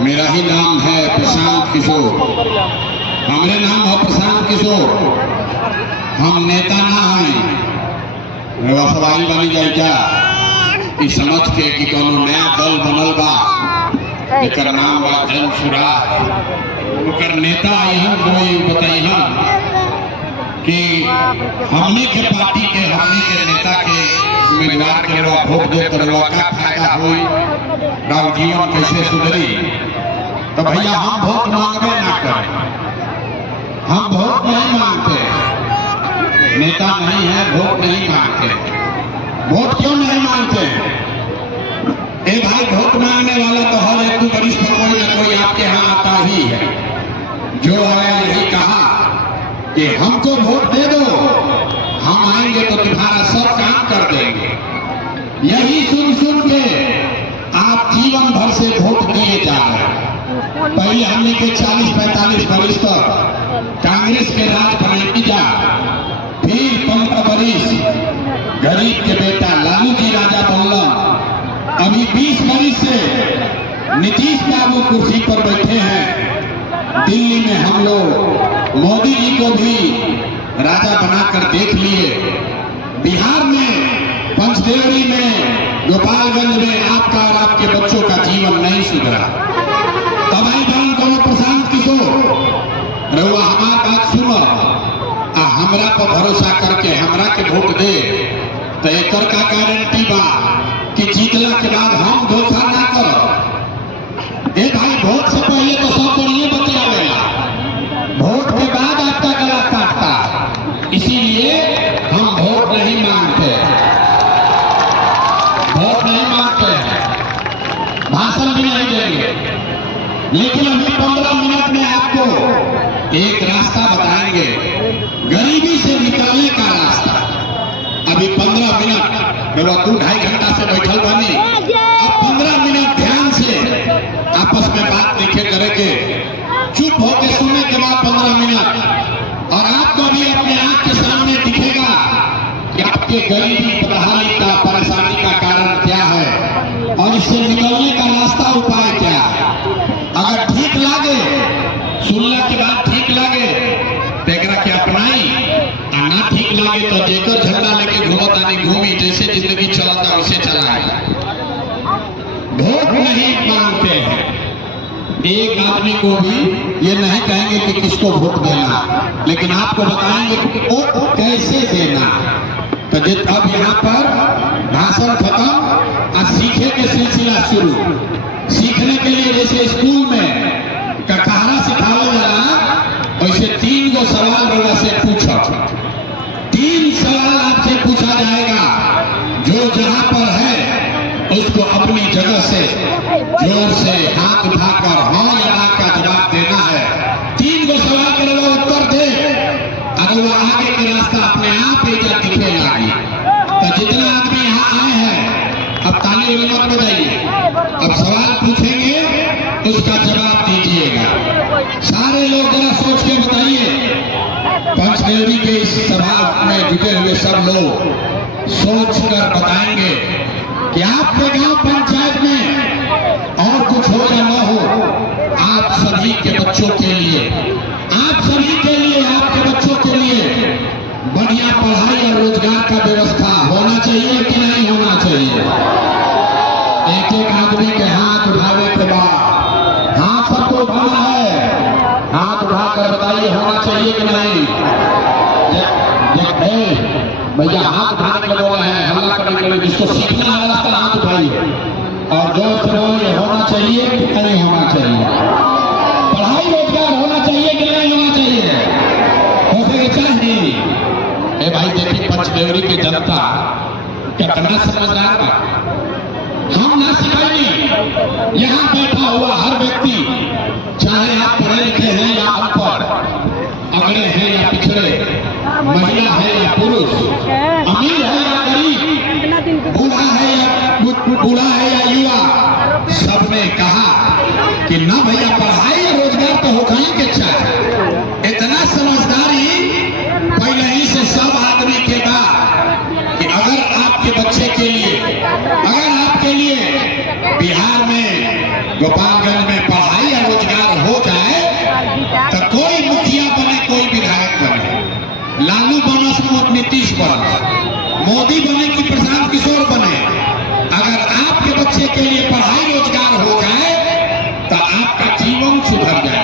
मेरा ही नाम है प्रशांत किशोर, हमारे नाम है प्रशांत किशोर। हम नेता ना हैं सवाई बनी जाए क्या इस समझ के कि कोनो नया दल बनल बा एकर नाम बा जन सुराज। ओकर नेता यहाँ कोई बताइहन कि हमने के पार्टी के हमने के नेता के उम्मीदवार के वोट दे कर का फायदा हुई, गाँव जीवन कैसे सुधरी। तो भैया हम वोट मांगबे ना करें, हम वोट नहीं मांगते, नेता नहीं है वोट नहीं मांगते। वोट क्यों नहीं मांगते? ए भाई वोट मांगने वाला तो हर एक वरिष्ठ कोई ना कोई आपके यहाँ आता ही है, जो आया यही कहा कि हमको वोट दे दो, हम आएंगे तो तुम्हारा सब काम कर देंगे। यही सुन सुन के आप जीवन भर से वोट दिए जा रहे हैं। पहले हमने के 40-45 वर्ष तक कांग्रेस के राज बनाई जा, फिर 15 वर्ष गरीब के बेटा लालू जी राजा बनल, अभी 20 वर्ष से नीतीश बाबू कुर्सी पर बैठे हैं। दिल्ली में हम लोग मोदी जी को भी राजा बनाकर देख लिए। बिहार में पंचदेवरी में गोपालगंज में आपका और आपके बच्चों का जीवन नहीं सुधरा। तब आई बहन कोनो प्रशांत किशोर रहुआ हमार बात सुनो, हमरा पर भरोसा करके हमरा के वोट दे तो एकर का गारंटी बा कि जीतला के बाद हम धोखा ना करो। ए भाई वोट से पहले तो सब बढ़िया बतियावेला, वोट के बाद आपका गला काटता, इसीलिए हम वोट नहीं मांगते, वोट नहीं मांगते, भाषण भी नहीं देंगे। लेकिन अभी 15 मिनट में आपको एक रास्ता बताएंगे, गरीबी से निकलने का रास्ता। अभी 15 मिनट 2-2.5 घंटा से बैठल बनी, अब 15 मिनट ध्यान से आपस में बात देखे करेंगे, चुप होकर सुनने के बाद 15 मिनट, और आपको भी अपने आंख के सामने दिखेगा कि आपके गरीबी बदहाली का परेशानी का कारण क्या है और इससे निकलने का रास्ता उपाय क्या है। अगर ठीक लागे, सुनने के बाद ठीक लागे तो एकरा के अपनाई, और ना ठीक लागे तो जेकर झंडा लेके घूमत आनी घूमी, जैसे जिंदगी चलता वैसे चलाए। वोट नहीं मांगते हैं, एक आदमी को भी ये नहीं कहेंगे कि किसको वोट देना, लेकिन आपको बताएंगे कि वोट कैसे देना। तो अब यहाँ पर भाषण खत्म और सीखे के सिलसिला शुरू। सीखने के लिए जैसे स्कूल में ककारा सिखाया जाला, वैसे 3 गो सवाल लोगों से पूछो, 3 सवाल आपसे पूछा जाएगा, जो जहां पर है उसको अपनी जगह से जोर से हाथ उठाकर हाँ या ना का जवाब देना है। 3 गो सवाल के लोग उत्तर दे, अगर वो आगे का रास्ता अपने आप ही दिखे लगी। तो जितना आदमी यहाँ आए हैं अब ताली मत बजाइए, अब सवाल पूछेंगे उसका जवाब दीजिएगा। सारे लोग जरा सोच के बताइए, पंचदेवरी के इस सभा में जुटे हुए सब लोग सोच कर बताएंगे कि आपके गांव पंचायत में और कुछ हो या न हो, आप सभी के बच्चों के लिए, आप सभी के लिए, आपके बच्चों के लिए बढ़िया पढ़ाई और रोजगार का व्यवस्था होना चाहिए कि नहीं होना चाहिए। एक एक आदमी के हाथ उठाने के बाद, हाथ सबको उठाना है, हाथ उठाकर बताइए होना चाहिए कि नहीं। भैया हाथ उठाने के लोग हैं, हल्ला करने के लिए, जिसको सीखना है रास्ता हाथ उठाइए और जोर से बोलिए होना चाहिए कि नहीं होना चाहिए। पढ़ाई रोजगार होना चाहिए कि नहीं होना चाहिए, होने चाहिए। ए भाई देखिए पंचदेवरी की जनता कितना समझदार बा, हम ना सिखाएंगे। यहाँ बैठा हुआ हर व्यक्ति, चाहे आप पढ़े लिखे हैं या अनपढ़, अगड़े हैं या पिछड़े, महिला है या पुरुष, अमीर है या गरीब, बूढ़ा है या युवा, सबने कहा कि ना भैया पढ़ाई या रोजगार तो होगा ही के चाहे। इतना समझदारी पहले ही से सब आदमी के बाद कि अगर आपके बच्चे के लिए, अगर आपके लिए गोपालगंज में पढ़ाई और रोजगार हो जाए तो कोई मुखिया बने, कोई विधायक बने, लालू बनस, नीतीश बनस, मोदी बने कि प्रशांत किशोर बने, अगर आपके बच्चे के लिए पढ़ाई रोजगार हो जाए तो आपका जीवन सुधर जाए।